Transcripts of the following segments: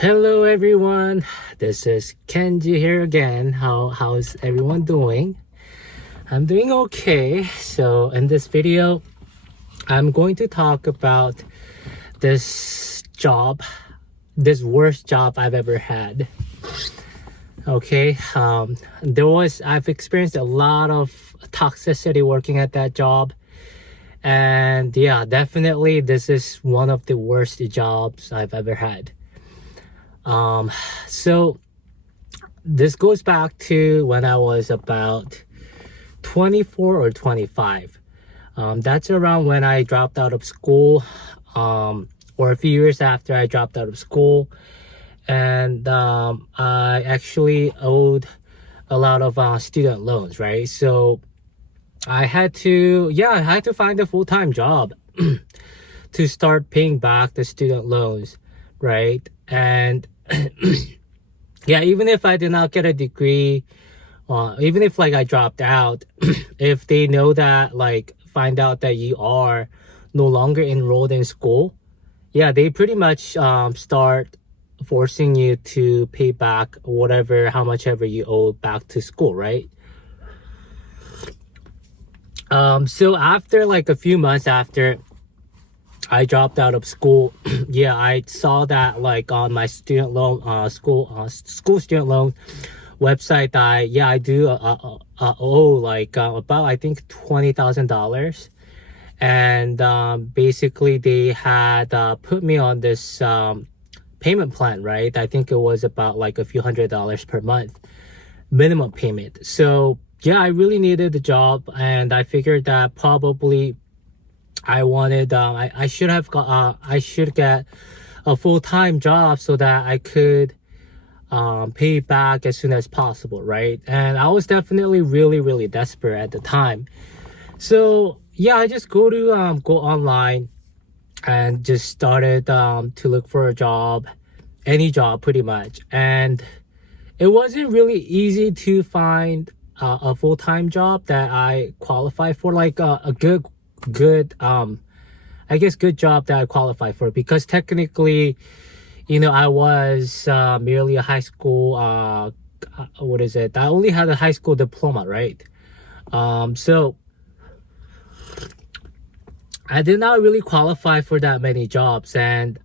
Hello everyone, this is Kenji here again. How's everyone doing? I'm doing okay. So in this video, I'm going to talk about this job, this worst job I've ever had. Okay, I've experienced a lot of toxicity working at that job. And yeah, definitely this is one of the worst jobs I've ever had. So this goes back to when I was about 24 or 25. That's around when I dropped out of school, or a few years after I dropped out of school. And I actually owed a lot of student loans, right? So I had to find a full-time job to start paying back the student loans, right? And yeah, even if I did not get a degree, even if like I dropped out, if they know that, like, find out that you are no longer enrolled in school, yeah, they pretty much start forcing you to pay back how much ever you owe back to school, right? So after like a few months after I dropped out of school, yeah, I saw that like on my student loan, school student loan website, I do owe like about, I think, $20,000. And basically they had put me on this payment plan, right? I think it was about like a few $100s per month minimum payment. So yeah, I really needed the job, and I figured that probably I should get a full-time job so that I could pay back as soon as possible, right? And I was definitely really desperate at the time. So yeah, I just go online and just started to look for a job, any job pretty much. And it wasn't really easy to find a full-time job that I qualify for, like a good I guess good job that I qualify for, because technically, I was merely a high school, what is it? I only had a high school diploma, right? So I did not really qualify for that many jobs, and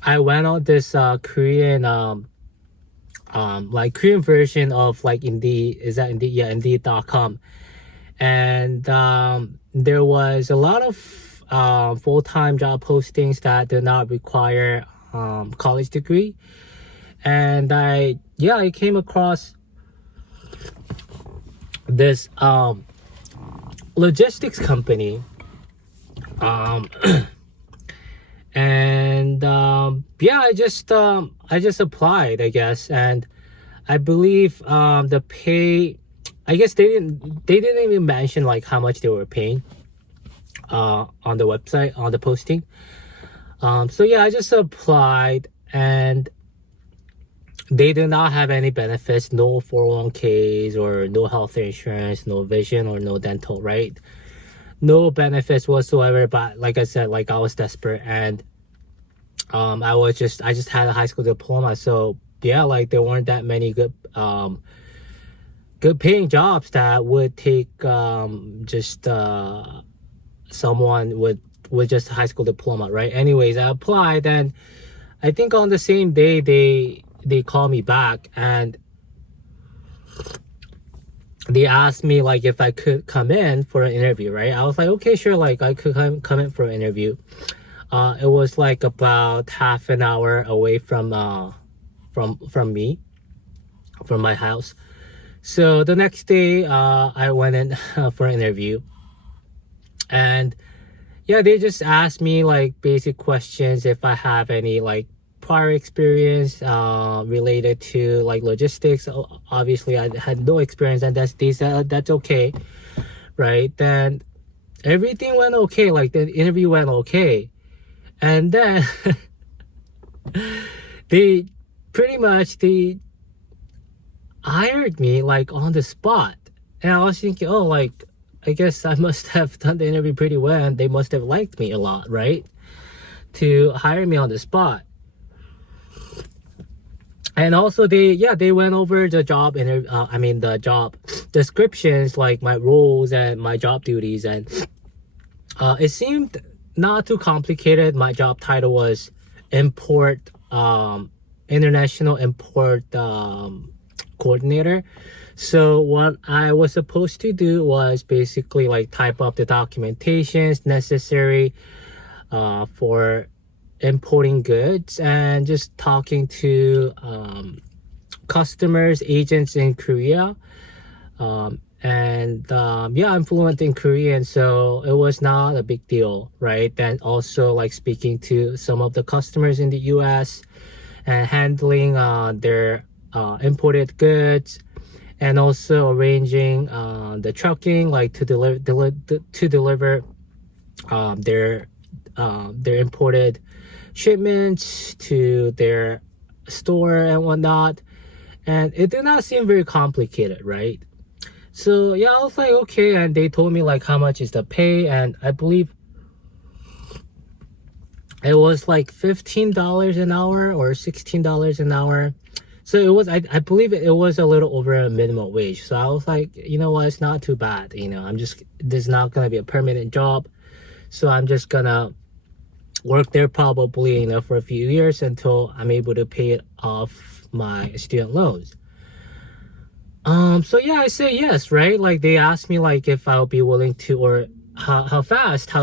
I went on this Korean Korean version of like Indeed. Is that Indeed? Yeah, Indeed.com. And there was a lot of full-time job postings that did not require college degree. And I came across this logistics company, and I just applied, I guess. And I believe the pay, I guess they didn't even mention like how much they were paying on the website, on the posting. So yeah, I just applied, and they do not have any benefits, no 401ks or no health insurance, no vision or no dental, right? No benefits whatsoever. But like I said, like, I was desperate, and I just had a high school diploma. So yeah, like, there weren't that many good paying jobs that would take just someone with just a high school diploma, right? Anyways, I applied, and I think on the same day they called me back, and they asked me like if I could come in for an interview, right? I was like, okay, sure, like I could come in for an interview. It was like about half an hour away from me, from my house. So the next day, I went in for an interview, and yeah, they just asked me like basic questions, if I have any like prior experience related to like logistics. Obviously, I had no experience, and that's okay, right? Then everything went okay, like the interview went okay, and then they hired me like on the spot. And I was thinking, oh, like, I guess I must have done the interview pretty well, and they must have liked me a lot, right, to hire me on the spot. And also they went over the the job descriptions, like my roles and my job duties, and it seemed not too complicated. My job title was import international import coordinator. So what I was supposed to do was basically like type up the documentations necessary for importing goods, and just talking to customers, agents in Korea. I'm fluent in Korean, so it was not a big deal, right? Then also like speaking to some of the customers in the US and handling their imported goods, and also arranging the trucking, like to deliver their imported shipments to their store and whatnot. And it did not seem very complicated, right? So yeah, I was like, okay. And they told me like how much is the pay, and I believe it was like $15 an hour or $16 an hour. So it was, I believe it was a little over a minimum wage. So I was like, you know what, it's not too bad. This is not gonna be a permanent job, so I'm just gonna work there probably for a few years until I'm able to pay off my student loans. So yeah, I say yes, right? Like they asked me like if I'll be willing to, or how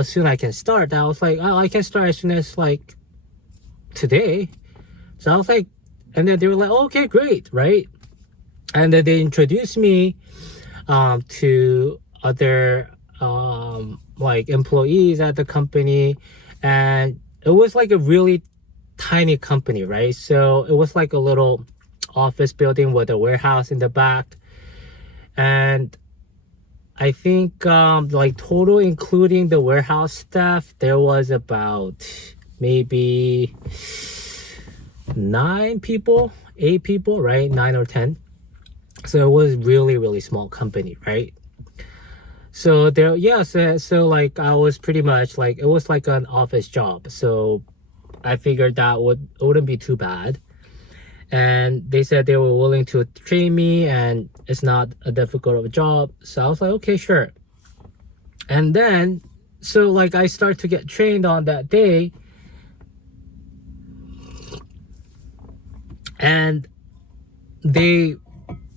soon I can start. I was like, oh, I can start as soon as like today. So I was like, and then they were like, oh, okay, great, right? And then they introduced me to other like employees at the company, and it was like a really tiny company, right? So it was like a little office building with a warehouse in the back, and I think like total including the warehouse staff, there was about maybe 8 people, right? 9 or 10. So it was really small company, right? So there, yeah, so like I was pretty much like, it was like an office job, so I figured that wouldn't be too bad. And they said they were willing to train me, and it's not a difficult of a job. So I was like, okay, sure. And then, so like I start to get trained on that day, and the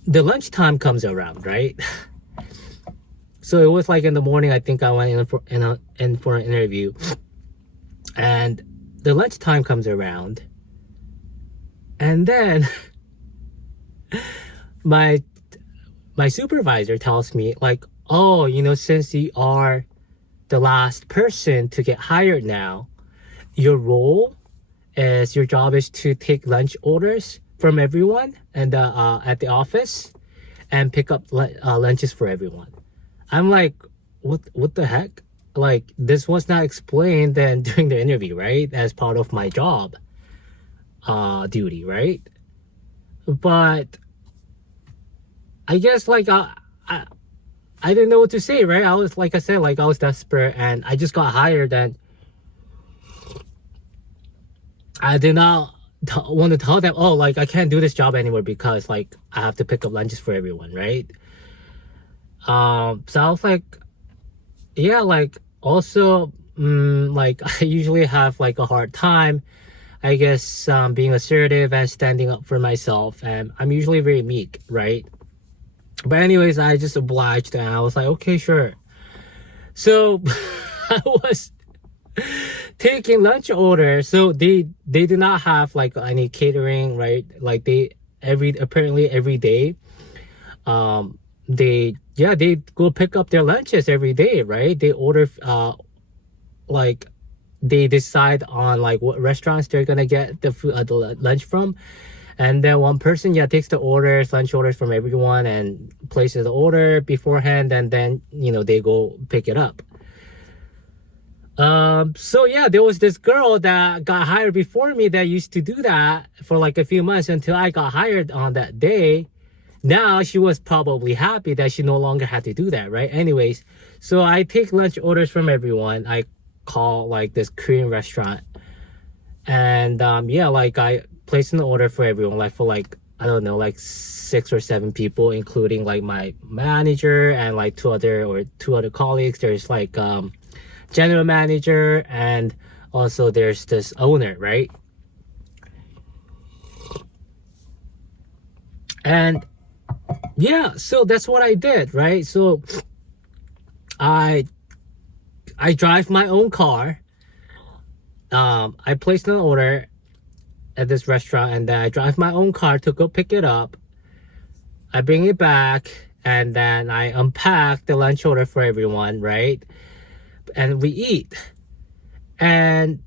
lunchtime comes around, right? So it was like in the morning, I think I went in for an interview, and the lunchtime comes around, and then my supervisor tells me like, oh, since you are the last person to get hired now, your job is to take lunch orders from everyone and at the office, and pick up lunches for everyone. I'm like, what the heck? Like, this was not explained then during the interview, right? As part of my job duty, right? But I guess like I didn't know what to say, right? I was, like I said, like I was desperate, and I just got hired, and I did not want to tell them, oh, like I can't do this job anymore because like I have to pick up lunches for everyone, right? So I was like, yeah, like also like I usually have like a hard time, I guess, being assertive and standing up for myself, and I'm usually very meek, right? But anyways, I just obliged, and I was like, okay, sure. So I was taking lunch orders. So they do not have like any catering, right? Like they apparently every day they go pick up their lunches every day, right? They order like they decide on like what restaurants they're gonna get the food, the lunch from, and then one person takes the lunch orders from everyone and places the order beforehand, and then they go pick it up. So yeah, there was this girl that got hired before me that used to do that for like a few months until I got hired on that day. Now she was probably happy that she no longer had to do that, right? Anyways, so I take lunch orders from everyone. I call like this Korean restaurant, and like I placed an order for everyone, like for like, I don't know, like 6 or 7 people, including like my manager and like two other colleagues. There's like general manager, and also there's this owner, right? And yeah, so that's what I did, right? So I drive my own car. I placed an order at this restaurant, and then I drive my own car to go pick it up. I bring it back, and then I unpack the lunch order for everyone, right? And we eat. And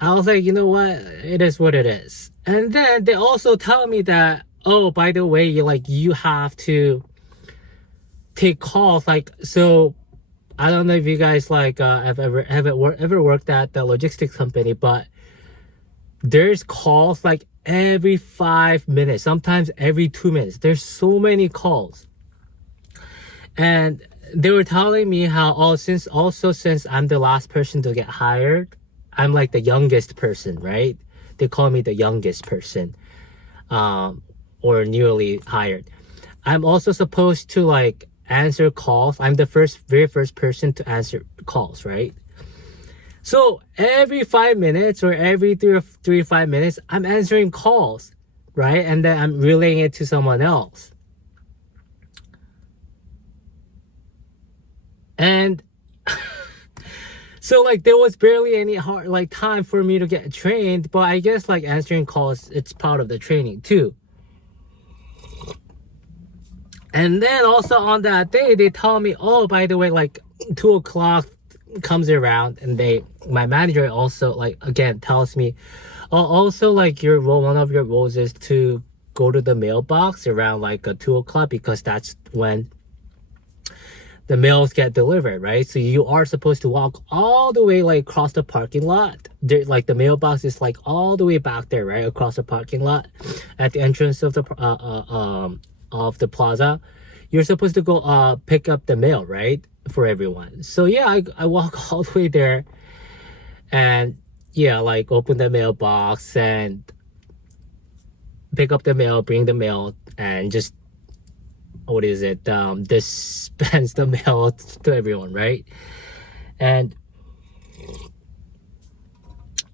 I was like, you know what? It is what it is. And then they also tell me that, oh, by the way, you have to take calls. Like, so I don't know if you guys have ever worked at the logistics company, but there's calls like every 5 minutes, sometimes every 2 minutes. There's so many calls. And they were telling me how, since I'm the last person to get hired, I'm like the youngest person, right? They call me the youngest person, or newly hired. I'm also supposed to like answer calls. I'm the very first person to answer calls, right? So every 5 minutes or every 3 to 5 minutes, I'm answering calls, right? And then I'm relaying it to someone else. And so like there was barely any time for me to get trained, but I guess like answering calls, it's part of the training too. And then also on that day, they tell me, oh, by the way, like 2 o'clock comes around, and my manager also like again tells me, oh, also like one of your roles is to go to the mailbox around like 2 o'clock, because that's when the mails get delivered, right? So you are supposed to walk all the way like across the parking lot. Like the mailbox is like all the way back there, right, across the parking lot at the entrance of the plaza. You're supposed to go pick up the mail, right, for everyone. So yeah, I walk all the way there, and yeah, like open the mailbox and pick up the mail, bring the mail, and just dispense the mail to everyone, right? And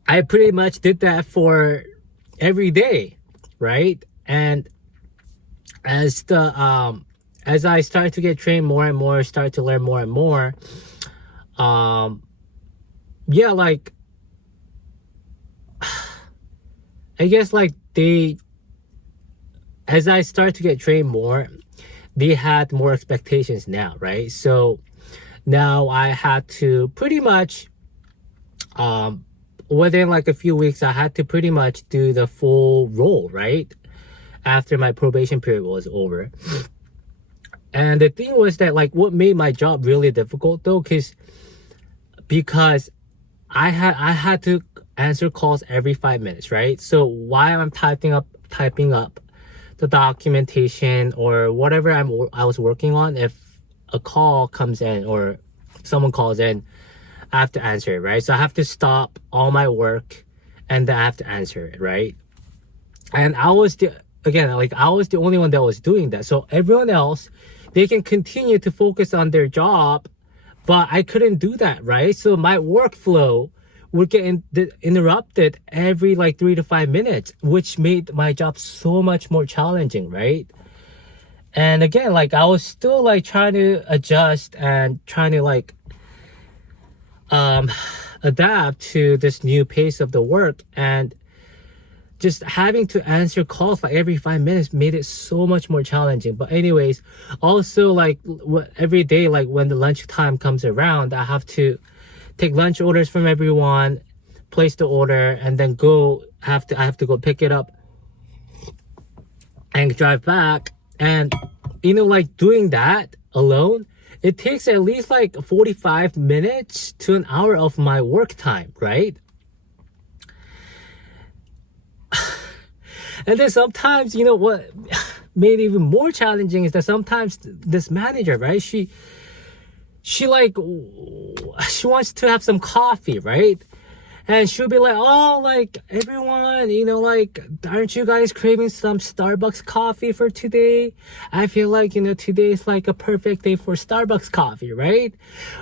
I pretty much did that for every day, right? And as I started to get trained more and more, start to learn more and more, yeah, like I guess like as I start to get trained more, they had more expectations now, right? So now I had to pretty much, within like a few weeks, I had to pretty much do the full role, right? After my probation period was over. And the thing was that like what made my job really difficult though, because I had to answer calls every 5 minutes, right? So while I'm typing up the documentation or whatever I was working on, if a call comes in or someone calls in, I have to answer it, right? So I have to stop all my work and then I have to answer it, right? And I was the only one that was doing that. So everyone else, they can continue to focus on their job, but I couldn't do that, right? So my workflow would get interrupted every like 3 to 5 minutes, which made my job so much more challenging, right? And again, like I was still like trying to adjust and trying to like adapt to this new pace of the work, and just having to answer calls like every 5 minutes made it so much more challenging. But anyways, also like every day, like when the lunch time comes around, I have to take lunch orders from everyone, place the order, and then I have to go pick it up and drive back. And like doing that alone, it takes at least like 45 minutes to an hour of my work time, right? And then sometimes, what made it even more challenging is that sometimes this manager, right, she wants to have some coffee, right? And she'll be like, oh, like, everyone, you know, like, aren't you guys craving some Starbucks coffee for today? I feel like, you know, today is like a perfect day for Starbucks coffee, right?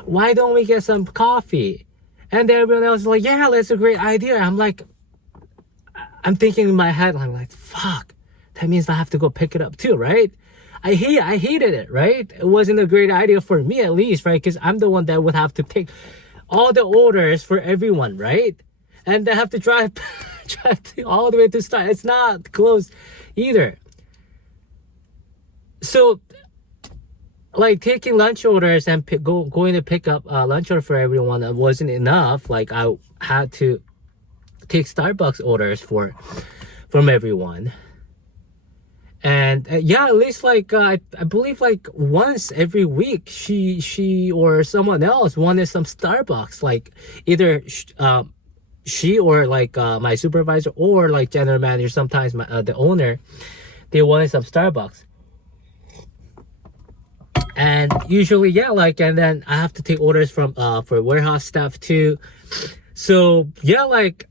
Why don't we get some coffee? And then everyone else is like, yeah, that's a great idea. I'm thinking in my head, I'm like, fuck, that means I have to go pick it up too, right? I hated it, right? It wasn't a great idea for me, at least, right? Because I'm the one that would have to pick all the orders for everyone, right? And they have to drive all the way to start. It's not close either. So, like, taking lunch orders and going to pick up lunch order for everyone wasn't enough. Like, I had to take Starbucks orders from everyone. And yeah, at least like I believe like once every week she or someone else wanted some Starbucks, like either she or like my supervisor or like general manager, sometimes the owner, they wanted some Starbucks. And usually, yeah, like, and then I have to take orders from for warehouse staff too. So yeah, like,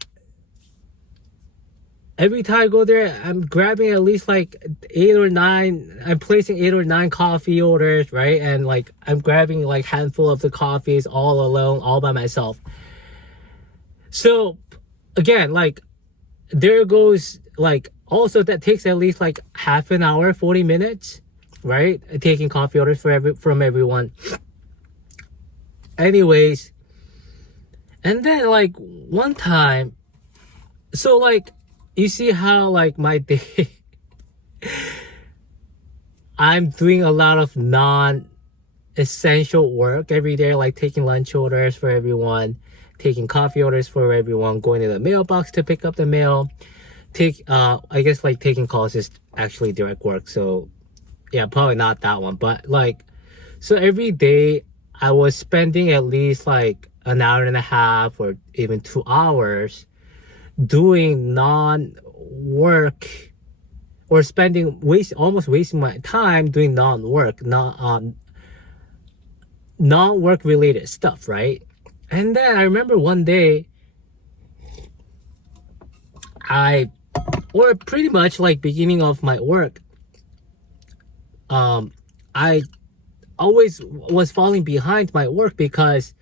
every time I go there, I'm grabbing at least like 8 or 9. I'm placing 8 or 9 coffee orders, right? And like I'm grabbing like handful of the coffees all alone, all by myself. So again, like there goes like also that takes at least like half an hour, 40 minutes, right? Taking coffee orders from everyone. Anyways, and then like one time, so like, you see how like my day I'm doing a lot of non-essential work every day, like taking lunch orders for everyone, taking coffee orders for everyone, going to the mailbox to pick up the mail, I guess like taking calls is actually direct work, so yeah, probably not that one. But like, so every day I was spending at least like an hour and a half or even 2 hours doing non-work, or almost wasting my time doing non-work non-work related stuff, right? And then I remember one day or pretty much like beginning of my work, I always was falling behind my work because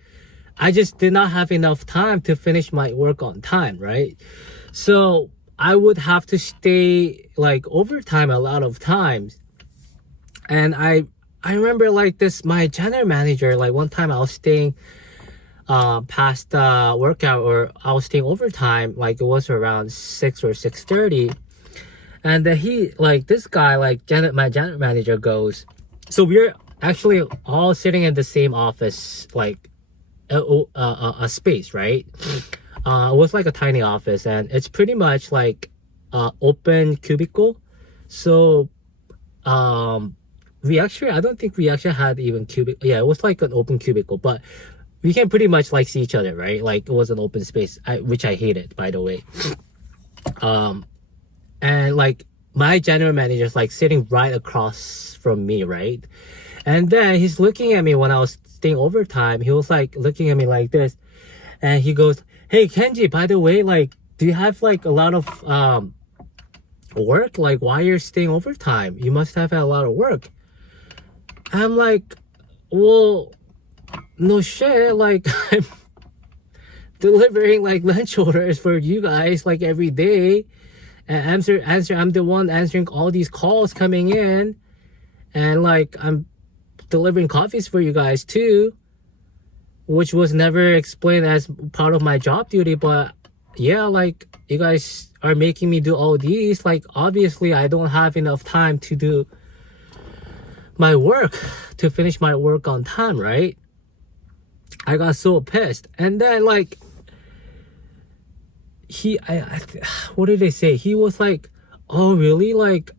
I just did not have enough time to finish my work on time, right? So I would have to stay like overtime a lot of times. And I remember like my general manager, like one time I was staying past workout, or I was staying overtime, like it was around 6 or 6:30. And he, like this guy, like my general manager goes, so we're actually all sitting in the same office, like a space, right? It was like a tiny office, and it's pretty much like open cubicle. So I don't think we actually had even cubicle. Yeah, it was like an open cubicle, but we can pretty much like see each other, right? Like it was an open space, which I hated, by the way. And like my general manager is like sitting right across from me, right? And then he's looking at me when I was staying overtime. He was like looking at me like this, and he goes, "Hey Kenji, by the way, like, do you have like a lot of work? Like, why you're staying overtime? You must have had a lot of work." I'm like, well, no shit. Like, I'm delivering like lunch orders for you guys like every day, and I'm the one answering all these calls coming in, and like I'm delivering coffees for you guys too, which was never explained as part of my job duty. But yeah, like you guys are making me do all these. Like obviously I don't have enough time to do my work, to finish my work on time, right? I got so pissed. And then like what did they say? He was like, "Oh really? Like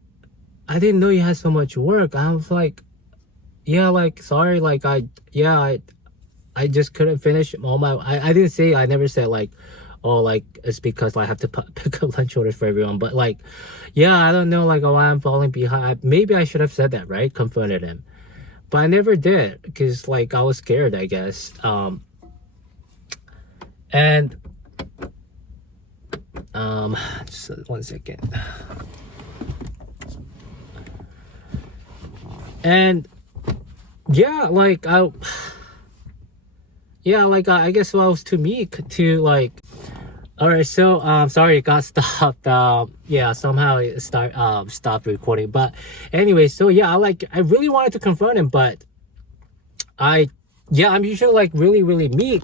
I didn't know you had so much work." I was like, yeah, like sorry, like I just couldn't finish all my I didn't say, I never said like, oh, like it's because I have to pick up lunch orders for everyone. But like, yeah, I don't know like why I'm falling behind. Maybe I should have said that, right? Confronted him. But I never did, because like I was scared, I guess. And just 1 second. And yeah, like I guess I was too meek to like. All right, so sorry, it got stopped. Yeah, somehow it stopped recording. But anyway, so yeah, I really wanted to confront him, but I'm usually like really meek,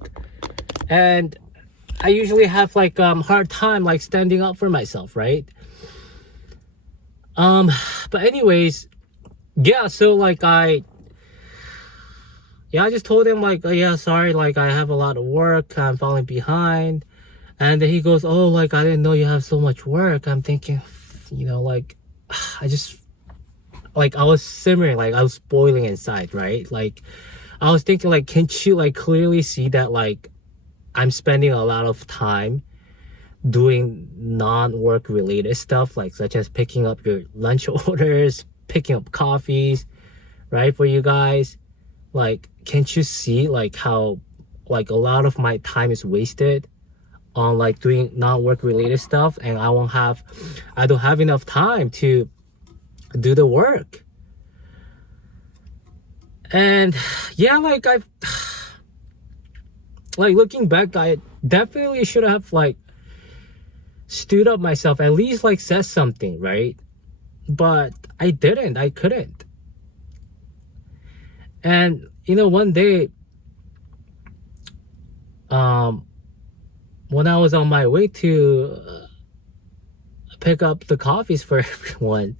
and I usually have like hard time like standing up for myself, right? But anyways, yeah, so like I just told him like, oh, yeah, sorry, like I have a lot of work, I'm falling behind. And then he goes, oh, like I didn't know you have so much work. I'm thinking, like I just, like I was simmering, like I was boiling inside, right? Like I was thinking, like, can't you like clearly see that like I'm spending a lot of time doing non-work related stuff, like such as picking up your lunch orders, picking up coffees, right, for you guys. Like, can't you see like how like a lot of my time is wasted on like doing non-work related stuff, and I don't have enough time to do the work. And yeah, like I've like looking back, I definitely should have like stood up myself, at least like said something, right? But I couldn't. And one day when I was on my way to pick up the coffees for everyone,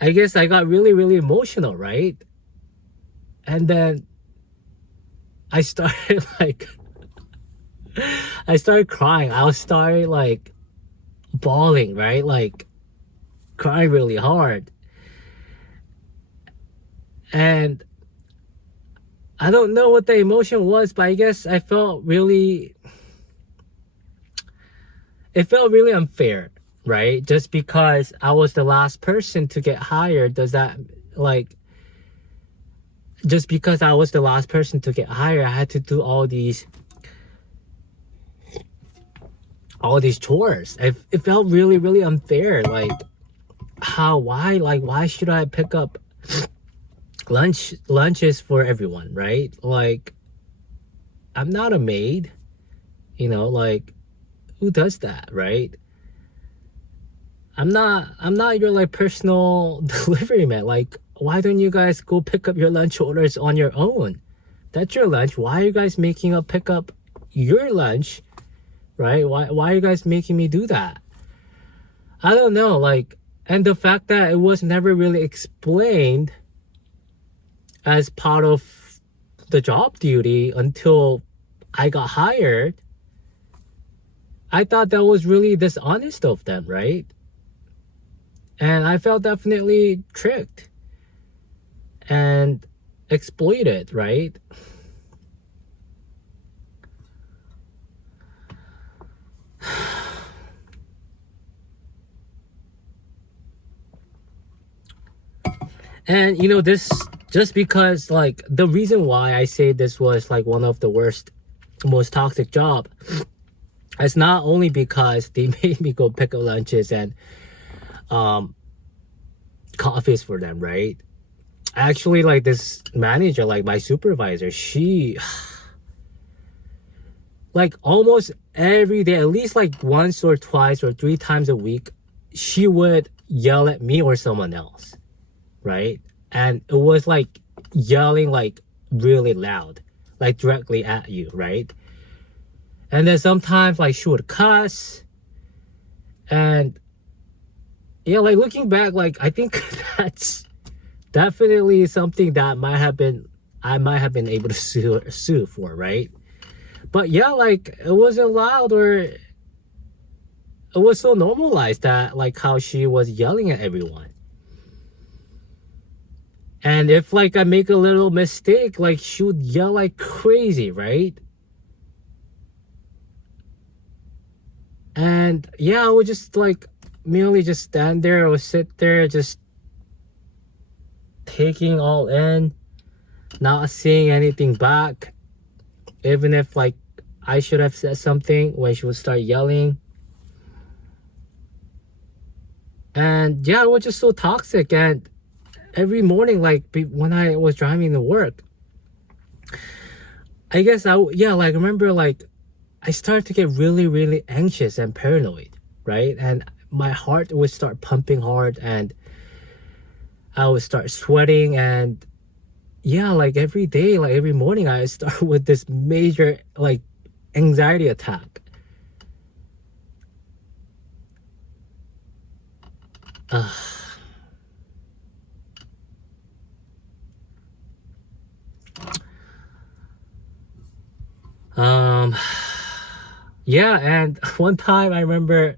I guess I got really emotional, right? And then I started like I started crying. I started like bawling, right? Like crying really hard. And I don't know what the emotion was, but I guess it felt really unfair, right? Just because I was the last person to get hired, does that like, just because I was the last person to get hired, I had to do all these chores. It felt really unfair. Like why should I pick up lunches for everyone, right? Like I'm not a maid, like who does that, right? I'm not your like personal delivery man. Like, why don't you guys go pick up your lunch orders on your own? That's your lunch. Why are you guys making up pick up your lunch, right? Why are you guys making me do that? I don't know, like, and the fact that it was never really explained as part of the job duty until I got hired, I thought that was really dishonest of them, right? And I felt definitely tricked and exploited, right? And this, just because like the reason why I say this was like one of the worst, most toxic job, it's not only because they made me go pick up lunches and coffees for them, right? Actually, like this manager, like my supervisor, she like almost every day, at least like once or twice or 3 times a week, she would yell at me or someone else, right? And it was like yelling like really loud, like directly at you, right? And then sometimes like she would cuss. And yeah, like looking back, like I think that's definitely something that I might have been able to sue for, right? But yeah, like it wasn't loud, or it was so normalized that like how she was yelling at everyone. And if like I make a little mistake, like she would yell like crazy, right? And yeah, I would just like merely just stand there or sit there, just taking all in, not seeing anything back, even if like I should have said something when she would start yelling. And yeah, it was just so toxic. And every morning, like when I was driving to work, I guess like remember like I started to get really, really anxious and paranoid, right? And my heart would start pumping hard, and I would start sweating. And yeah, like every day, like every morning, I start with this major like anxiety attack. Uh, um, yeah, and one time I remember,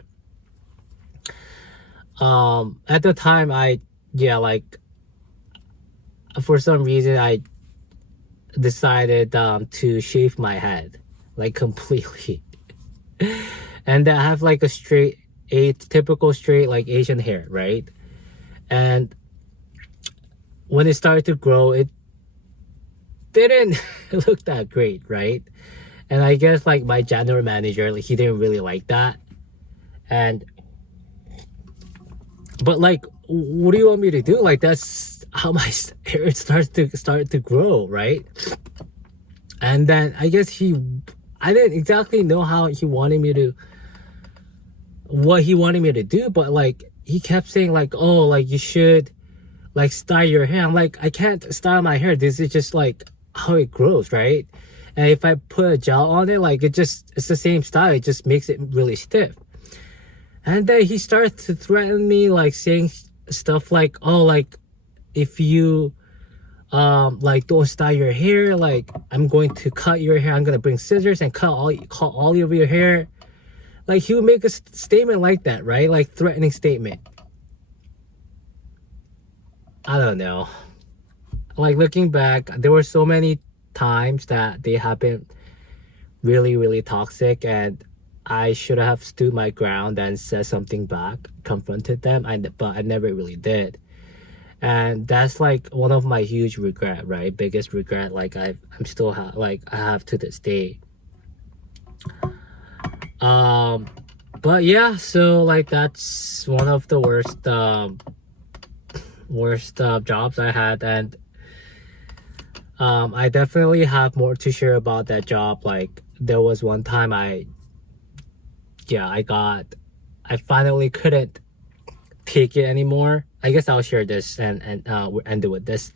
at the time yeah, like for some reason I decided to shave my head like completely. And I have like a typical straight like Asian hair, right? And when it started to grow, it didn't look that great, right? And I guess like my general manager, like he didn't really like that. And but like, what do you want me to do? Like that's how my hair start to grow, right? And then I guess I didn't exactly know what he wanted me to do, but like he kept saying like, oh, like you should like style your hair. I'm like, I can't style my hair. This is just like how it grows, right? And if I put a gel on it, like it's the same style. It just makes it really stiff. And then he started to threaten me, like saying stuff like, oh, like if you like don't style your hair, like I'm going to cut your hair. I'm gonna bring scissors and cut all of your hair. Like he would make a statement like that, right? Like threatening statement. I don't know. Like looking back, there were so many times that they have been really, really toxic, and I should have stood my ground and said something back, confronted them, but I never really did. And that's like one of my huge regret, right? Biggest regret, like I'm still like I have to this day. But yeah, so like that's one of the worst jobs I had. And I definitely have more to share about that job. Like there was one time I finally couldn't take it anymore. I guess I'll share this and we'll end it with this.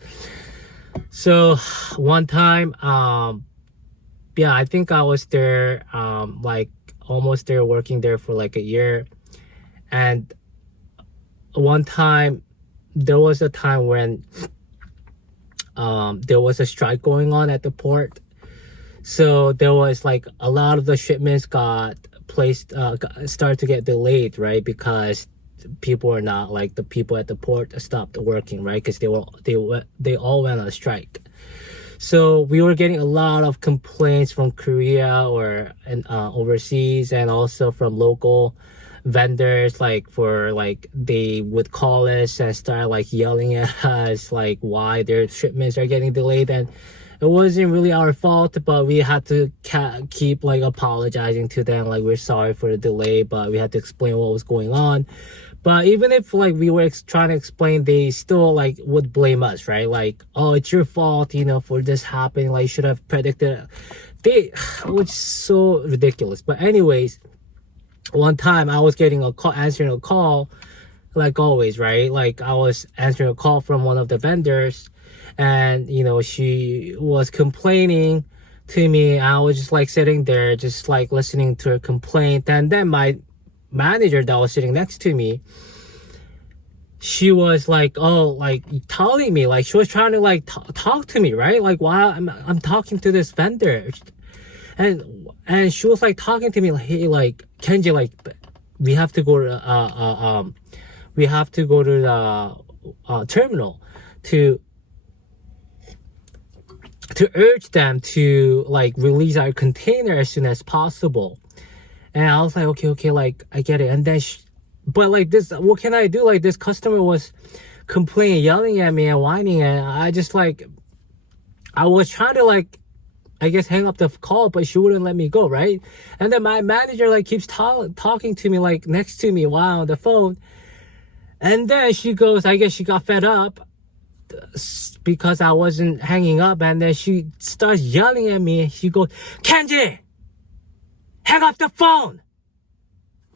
So one time, I think I was there, like almost there, working there for like a year. And one time, there was a time when there was a strike going on at the port. So there was like a lot of the shipments got placed, started to get delayed, right? Because people are not, like the people at the port stopped working, right? Because they all went on strike. So we were getting a lot of complaints from Korea or overseas, and also from local vendors. Like they would call us and start like yelling at us like why their shipments are getting delayed. And it wasn't really our fault, but we had to keep like apologizing to them, like we're sorry for the delay, but we had to explain what was going on. But even if like we were trying to explain, they still like would blame us, right? Like, oh, it's your fault, for this happening. Like, you should have predicted it. Which is so ridiculous. But anyways, one time I was answering a call, like always, right? Like I was answering a call from one of the vendors, and she was complaining to me. I was just like sitting there, just like listening to her complaint. And then my manager that was sitting next to me, she was like, oh, like telling me, like she was trying to like talk to me, right? Like while I'm talking to this vendor, and she was like talking to me like, hey, like Kenji, like we have to go to the terminal to urge them to like release our container as soon as possible. And I was like, okay, like I get it. And then but like this, what can I do? Like this customer was complaining, yelling at me and whining, and I just like, I was trying to like, I guess hang up the call, but she wouldn't let me go, right? And then my manager like keeps talking to me like next to me while on the phone. And then she goes, I guess she got fed up because I wasn't hanging up, and then she starts yelling at me. She goes, Kenji, hang up the phone.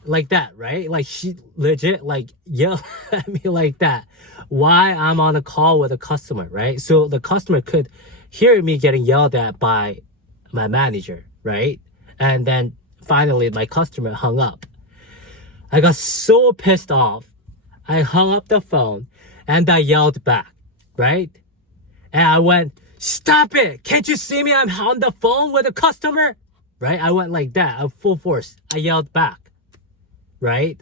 Like that, right? Like she legit like yelled at me like that. Why I'm on a call with a customer, right? So the customer could hear me getting yelled at by my manager, right? And then finally my customer hung up. I got so pissed off. I hung up the phone and I yelled back, right? And I went, stop it. Can't you see me? I'm on the phone with a customer, right? I went like that, at full force. I yelled back, right?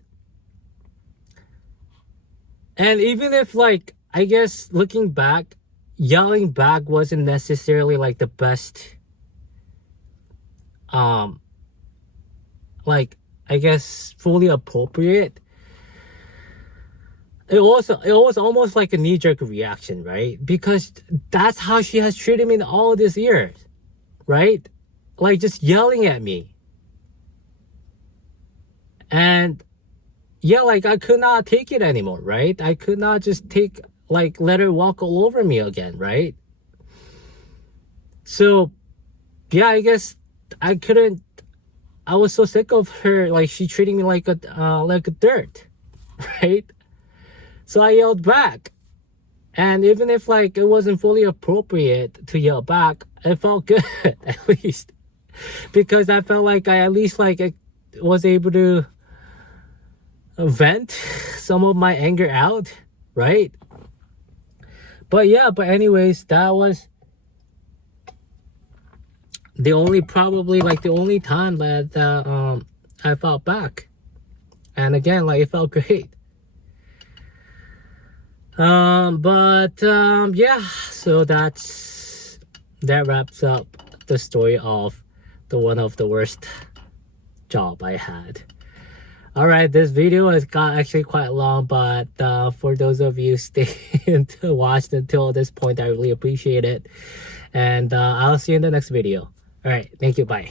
And even if like, I guess looking back, yelling back wasn't necessarily like the best, like, I guess fully appropriate. It was almost like a knee-jerk reaction, right? Because that's how she has treated me in all these years, right? Like just yelling at me. And yeah, like I could not take it anymore, right? I could not just let her walk all over me again, right? So yeah, I guess I was so sick of her, like she treating me like a dirt, right? So I yelled back. And even if like it wasn't fully appropriate to yell back, it felt good at least. Because I felt like I at least like I was able to vent some of my anger out, right? But yeah, but anyways, that was the only time that I felt back. And again, like it felt great. Yeah, so that wraps up the story of one of the worst job I had. All right, this video has got actually quite long, but for those of you staying to watch until this point, I really appreciate it. And I'll see you in the next video. All right, thank you, bye.